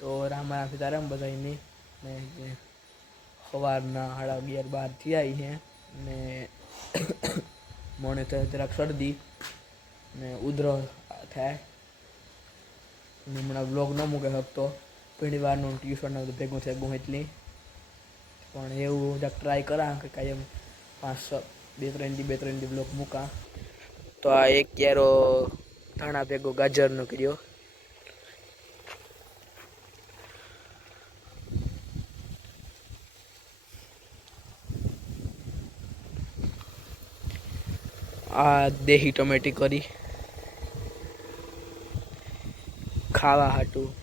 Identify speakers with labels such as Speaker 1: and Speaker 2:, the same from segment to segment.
Speaker 1: તો રામા સીતારામ બધાની ને સવારના સાડા અગિયાર બાર થયા છે ને મને જરાક શરદી. ને ઉધરો થાય. ને હમણાં બ્લોગ ન મૂકે શકતો ઘણી વારનું ટ્યુશન ભેગું થેગું એટલી. પણ એવું જરાક ટ્રાય કરા કે કાંઈ એમ પાંચ બે ત્રણ દી, બે ત્રણ દી બ્લોગ મૂકા. તો આ એક ક્યારો ધાણા ભેગો ગાજરનો કર્યો. આ દેહી ટમેટી કરી. ખાવા હાટું.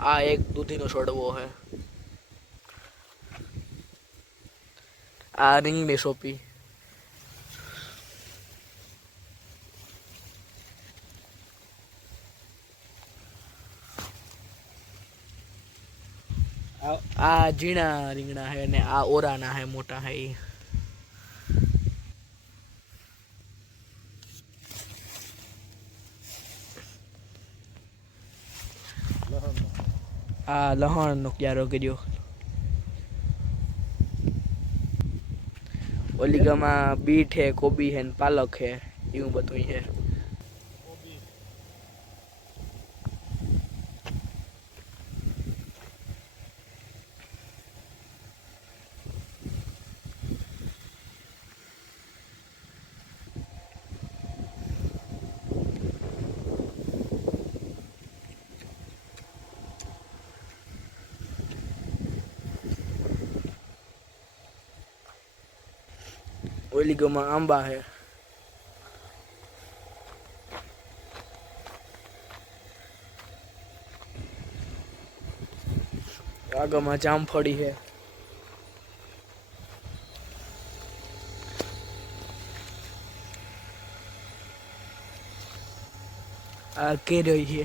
Speaker 1: આ એક દૂધીનો છોડવો છે આ રીંગણી સોપી. આ- ઝીણા રીંગણા છે અને આ ઓરાના છે મોટા છે આ
Speaker 2: લહણ
Speaker 1: આ લહણનો ક્યારો કર્યો. ઓલી ગામાં બીટ હે, કોબી હે ને પાલક હે, એવું બધું છે ઓલી ગામાં આંબા હે આગળમાં જામફળી હે આ કેરી છે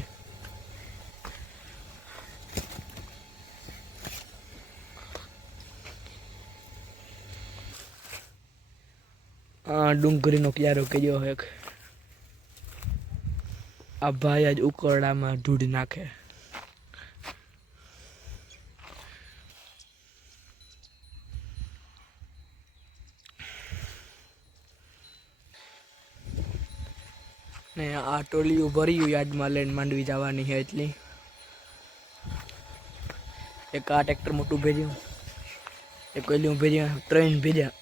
Speaker 1: આ ડુંગળીનો ક્યારો કર્યો હે આ ભાઈ આજ ઉકરડામાં ઢૂઢ નાખે. ને આ ટોલીઓ ભર્યું યાર્ડમાં લઈને માંડવી જવાની છે એટલી. એક આ ટ્રેક્ટર મોટું ભેર્યું, એક ઓલું ભેર્યું, ત્રણ ભેર્યા.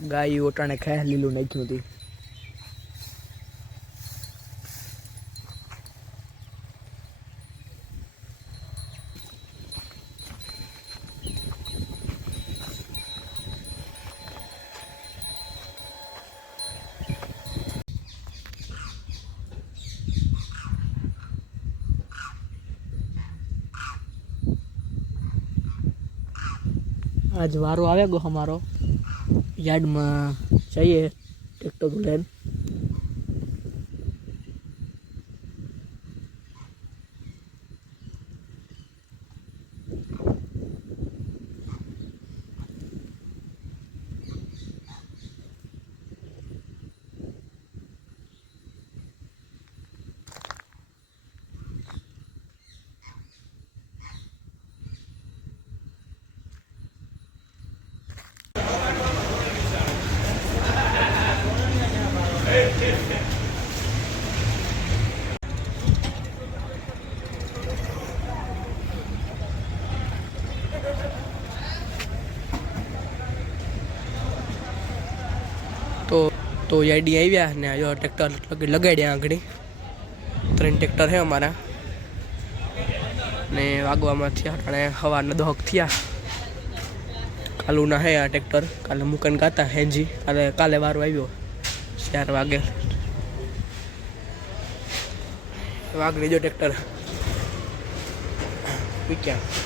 Speaker 1: ગાય ઓટાણે ખાય લીલું નાખ્યું હતું. આજ વારો આવે ગો અમારો. યાર્ડમાં જઈએ ટ્રેક્ટર લઈને તો તો યાડી આવ્યા ને જો ટ્રેક્ટર લગ- લગાડ્યા આગળ. ત્રણ ટ્રેક્ટર છે અમારા. ને વાગવામાં થયા અને હવાના દોહક થયા. કાલુના હે આ ટ્રેક્ટર. કાલે મુકન ગાતા, હેજી. કાલે કાલે વારો આવ્યો. ચાર વાગે. વાઘ લીજો ટ્રેક્ટર પીક્યા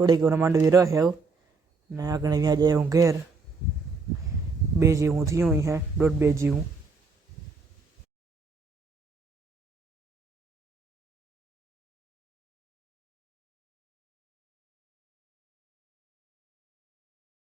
Speaker 1: થોડીક વાર માંડવી રહે ને આગળ ત્યાં જાય હું ઘેર. બે જીવું થયું અહીંયા, દોઢ બે જેવું.